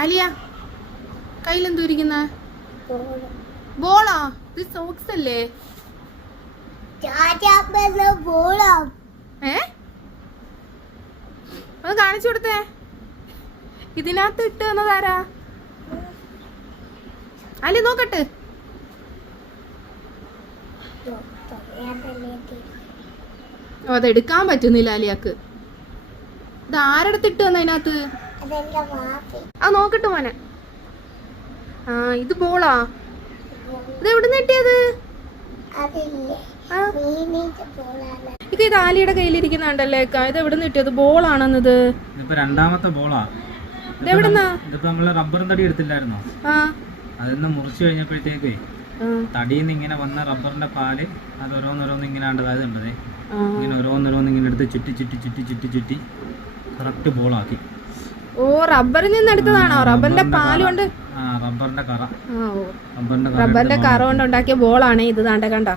ആലിയ കയ്യിലെന്തോ ഇരിക്കുന്ന ബോളാ? ഇത് സോക്സ് അല്ലേ? അത് കാണിച്ചു കൊടുത്തേ. ഇതിനകത്ത് ഇട്ട് തന്നതാരാ? അലി നോക്കട്ടെ. അതെടുക്കാൻ പറ്റുന്നില്ല അലിയാക്ക്. ഇത് ആരടുത്ത് ഇട്ട് തന്ന അതിനകത്ത്? ആ നോക്കട്ടെ മോനെ. ആ ഇത് ബോളാ? ഇത് എവിടുന്ന് കിട്ടിയത്? ഇത് ആലിയുടെ കയ്യിലിരിക്കുന്നുണ്ടല്ലേ? ഇത് എവിടുന്ന് കിട്ടിയത്? ബോളാണെന്നത്. രണ്ടാമത്തെ ബോളാ. ഇതെവിടുന്നാ? ഇതിപ്പോ നമ്മള് റബ്ബറും തടി എടുത്തില്ലായിരുന്നോ? അതിന്ന് മുറിച്ചു കഴിഞ്ഞപ്പോഴത്തേക്ക് തടിയിന്ന് ഇങ്ങനെ വന്ന റബ്ബറിന്റെ പാല് അത് ഓരോന്നോരോന്ന് ഇങ്ങനെ അതായത് ഉണ്ടതേ ഇങ്ങനെ ഓരോന്നോരോന്ന് ഇങ്ങനെ എടുത്ത് ചുറ്റി ചുറ്റി ചുറ്റി ചുറ്റി ചുറ്റി കറക്റ്റ് ബോളാക്കി. ഓ റബ്ബറിൽ നിന്ന് എടുത്തതാണോ? റബ്ബറിന്റെ പാല് കൊണ്ട്? റബ്ബറിന്റെ കറ കൊണ്ട് ഉണ്ടാക്കിയ ബോളാണ് ഇത്. കണ്ട